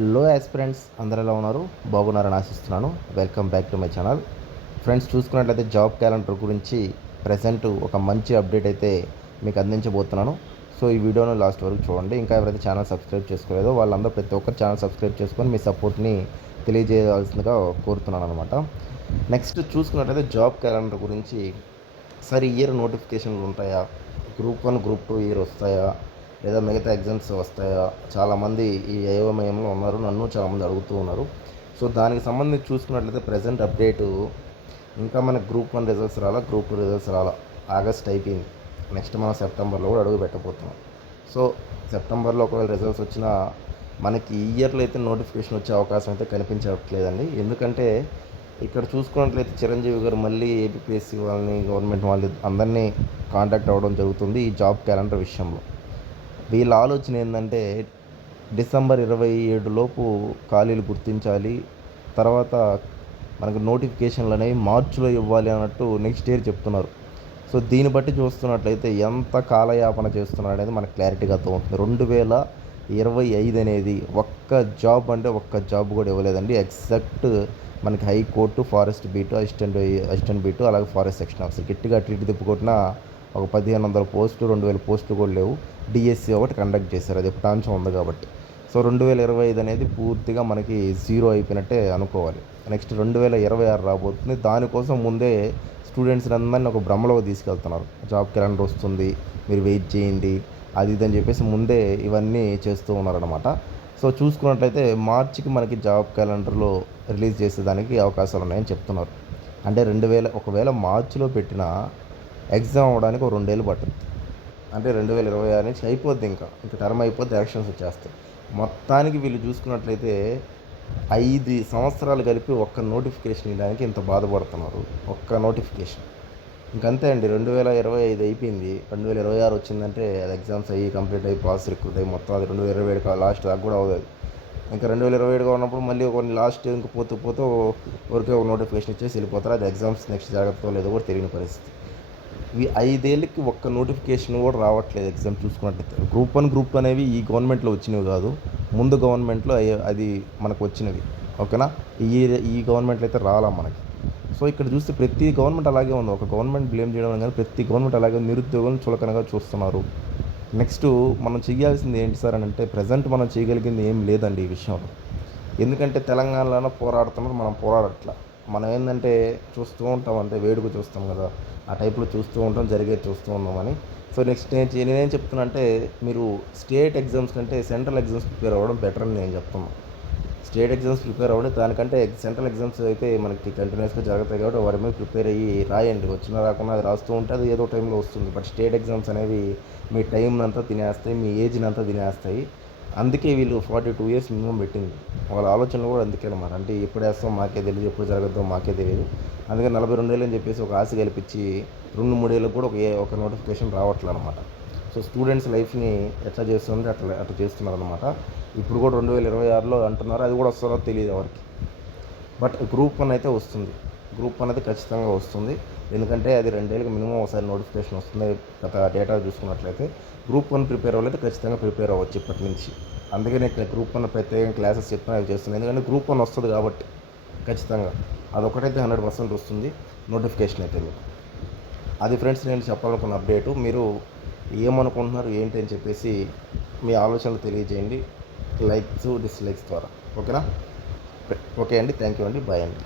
Hello aspirants అందరూ ఎలా ఉన్నారు? బాగున్నారని ఆశిస్తున్నాను. Welcome back to my channel. Friends, చూసుకున్నట్లయితే జాబ్ క్యాలెండర్ గురించి ప్రెజెంట్ ఒక మంచి అప్డేట్ అయితే మీకు అందించబోతున్నాను. సో ఈ వీడియోను లాస్ట్ వరకు చూడండి. ఇంకా ఎవరైతే ఛానల్ సబ్స్క్రైబ్ చేసుకోలేదో వాళ్ళందరూ ప్రతి ఒక్కరు ఛానల్ సబ్స్క్రైబ్ చేసుకొని మీ సపోర్ట్ని తెలియజేయాల్సిందిగా కోరుతున్నాను అనమాట. నెక్స్ట్ చూసుకున్నట్లయితే జాబ్ క్యాలెండర్ గురించి సరే ఇయర్ నోటిఫికేషన్లు ఉంటాయా? గ్రూప్ 1 గ్రూప్ 2 ఇయర్ వస్తాయా, లేదా మిగతా ఎగ్జామ్స్ వస్తాయా? చాలామంది ఈ అయోమయంలో ఉన్నారు. నన్ను చాలామంది అడుగుతూ ఉన్నారు. సో దానికి సంబంధించి చూసుకున్నట్లయితే ప్రజెంట్ అప్డేటు ఇంకా మనకు గ్రూప్ 1 రిజల్ట్స్ రాలా, గ్రూప్ 2 రిజల్ట్స్ రాలా. ఆగస్ట్ అయిపోయింది. నెక్స్ట్ మనం సెప్టెంబర్లో కూడా అడుగు పెట్టబోతున్నాం. సో సెప్టెంబర్లో ఒకవేళ రిజల్ట్స్ వచ్చినా మనకి ఈ ఇయర్లో అయితే నోటిఫికేషన్ వచ్చే అవకాశం అయితే కనిపించట్లేదండి. ఎందుకంటే ఇక్కడ చూసుకున్నట్లయితే చిరంజీవి గారు మళ్ళీ ఏపీఎస్సీ వాళ్ళని, గవర్నమెంట్ వాళ్ళని అందరినీ కాంటాక్ట్ అవ్వడం జరుగుతుంది ఈ జాబ్ క్యాలెండర్ విషయంలో. వీళ్ళ ఆలోచన ఏంటంటే డిసెంబర్ 27 లోపు ఖాళీలు గుర్తించాలి, తర్వాత మనకు నోటిఫికేషన్లు అనేవి మార్చిలో ఇవ్వాలి అన్నట్టు నెక్స్ట్ ఇయర్ చెప్తున్నారు. సో దీన్ని బట్టి చూస్తున్నట్లయితే ఎంత కాలయాపన చేస్తున్నారు అనేది మనకు క్లారిటీగా అర్థమవుతుంది. 2025 అనేది ఒక్క జాబ్ అంటే ఒక్క జాబ్ కూడా ఇవ్వలేదండి. ఎగ్జాక్ట్ మనకి high court, forest beat, assistant beat, అలాగే ఫారెస్ట్ సెక్షన్ ఆఫీసర్ గట్టిగా అటు ఇటు తిప్పుకొట్టిన ఒక 1500 పోస్టులు, 2000 పోస్టులు కూడా లేవు. డిఎస్సి ఒకటి కండక్ట్ చేశారు, అది ఎప్పటాంచం ఉంది కాబట్టి. సో 2025 అనేది పూర్తిగా మనకి జీరో అయిపోయినట్టే అనుకోవాలి. నెక్స్ట్ 2026 రాబోతుంది. దానికోసం ముందే స్టూడెంట్స్ని అందరినీ ఒక భ్రమలోకి తీసుకెళ్తున్నారు. జాబ్ క్యాలెండర్ వస్తుంది, మీరు వెయిట్ చేయండి, అది ఇది అని చెప్పేసి ముందే ఇవన్నీ చేస్తూ ఉన్నారనమాట. సో చూసుకున్నట్లయితే మార్చికి మనకి జాబ్ క్యాలెండర్లో రిలీజ్ చేసేదానికి అవకాశాలు ఉన్నాయని చెప్తున్నారు. అంటే ఒకవేళ మార్చిలో పెట్టిన ఎగ్జామ్ అవ్వడానికి ఒక 2 ఏళ్ళు పట్టుద్ది. అంటే 2026 నుంచి అయిపోద్ది. ఇంకా టర్మ్ అయిపోద్ది, ఎలక్షన్స్ వచ్చేస్తాయి. మొత్తానికి వీళ్ళు చూసుకున్నట్లయితే 5 సంవత్సరాలు కలిపి ఒక్క నోటిఫికేషన్ ఇవ్వడానికి ఇంత బాధపడుతున్నారు. ఒక్క నోటిఫికేషన్ ఇంకంతే అండి. 2025 అయిపోయింది, 2026 వచ్చిందంటే అది ఎగ్జామ్స్ అయ్యి కంప్లీట్ అయ్యి ప్రాసెస్ రిక్రూట్ అయ్యి మొత్తం అది 2027 లాస్ట్ దాకా కూడా అవుతుంది. ఇంకా 2027గా ఉన్నప్పుడు మళ్ళీ కొన్ని లాస్ట్ ఇంక పోతూ పోతూ ఊరికే ఒక నోటిఫికేషన్ ఇచ్చేసి వెళ్ళిపోతారు. అది ఎగ్జామ్స్ నెక్స్ట్ జరగతో లేదో కూడా తెలియని పరిస్థితి. ఇవి 5 ఏళ్ళకి ఒక్క నోటిఫికేషన్ కూడా రావట్లేదు. ఎగ్జామ్ చూసుకున్నట్లయితే గ్రూప్ 1 గ్రూప్ 2 అనేవి ఈ గవర్నమెంట్లో వచ్చినవి కాదు, ముందు గవర్నమెంట్లో అది మనకు వచ్చినవి. ఓకేనా? ఈ గవర్నమెంట్లో అయితే రాలా మనకి. సో ఇక్కడ చూస్తే ప్రతి గవర్నమెంట్ అలాగే ఉంది. ఒక గవర్నమెంట్ బ్లేమ్ చేయడం కానీ ప్రతి గవర్నమెంట్ అలాగే నిరుద్యోగులను చులకనగా చూస్తున్నారు. నెక్స్ట్ మనం చేయాల్సింది ఏంటి సార్ అని అంటే ప్రజెంట్ మనం చేయగలిగింది ఏం లేదండి ఈ విషయంలో. ఎందుకంటే తెలంగాణలో పోరాడుతున్నారు, మనం పోరాడట్లా. మనం ఏంటంటే చూస్తూ ఉంటాం, అంటే వేడుక చూస్తాం కదా, ఆ టైప్లో చూస్తూ ఉంటాం, జరిగేది చూస్తూ ఉన్నామని. సో నెక్స్ట్ నేనేం చెప్తున్నా అంటే మీరు స్టేట్ ఎగ్జామ్స్ కంటే సెంట్రల్ ఎగ్జామ్స్ ప్రిపేర్ అవ్వడం బెటర్ అని నేను చెప్తున్నాను. స్టేట్ ఎగ్జామ్స్ ప్రిపేర్ అవ్వండి, దానికంటే సెంట్రల్ ఎగ్జామ్స్ అయితే మనకి కంటిన్యూస్గా జరుగుతాయి కాబట్టి వారి మీద ప్రిపేర్ అయ్యి రాయండి. వచ్చినా రాకుండా అది రాస్తూ ఉంటే అది ఏదో టైంలో వస్తుంది. బట్ స్టేట్ ఎగ్జామ్స్ అనేవి మీ టైంని అంతా తినేస్తాయి, మీ ఏజ్ని అంతా తినేస్తాయి. అందుకే వీళ్ళు 42 ఇయర్స్ మినిమం పెట్టింది. వాళ్ళ ఆలోచనలు కూడా అందుకే అనమాట. అంటే ఎప్పుడు వేస్తాం మాకే తెలియదు, ఎప్పుడు జరగద్దో మాకే తెలియదు. అందుకే 42 ఏళ్ళు అని చెప్పేసి ఒక ఆశ కల్పించి 2-3 ఏళ్ళకి కూడా ఒక నోటిఫికేషన్ రావట్లేదు అనమాట. సో స్టూడెంట్స్ లైఫ్ని ఎట్లా చేస్తుంటే అట్లా చేస్తున్నారు అనమాట. ఇప్పుడు కూడా 2026లో అంటున్నారు, అది కూడా వస్తుందో తెలియదు ఎవరికి. బట్ గ్రూప్ 1 అయితే వస్తుంది. గ్రూప్ 1 అయితే ఖచ్చితంగా వస్తుంది. ఎందుకంటే అది 2 ఏళ్ళకి మినిమం ఒకసారి నోటిఫికేషన్ వస్తుంది. గత డేటా చూసుకున్నట్లయితే గ్రూప్ 1 ప్రిపేర్ అవ్వలేదు, ఖచ్చితంగా ప్రిపేర్ అవ్వచ్చు ఇప్పటి నుంచి. అందుకే నేను గ్రూప్ 1 ప్రత్యేకంగా క్లాసెస్ చెప్తున్నా, అవి చేస్తున్నాను. ఎందుకంటే గ్రూప్ 1 వస్తుంది కాబట్టి ఖచ్చితంగా అదొకటైతే 100% వస్తుంది నోటిఫికేషన్ అయితే మీకు. అది ఫ్రెండ్స్ నేను చెప్పాలనుకున్న అప్డేటు. మీరు ఏమనుకుంటున్నారు ఏంటి అని చెప్పేసి మీ ఆలోచనలు తెలియజేయండి, లైక్స్ డిస్లైక్స్ ద్వారా. ఓకేనా? ఓకే అండి, థ్యాంక్ యూ అండి, బాయ్ అండి.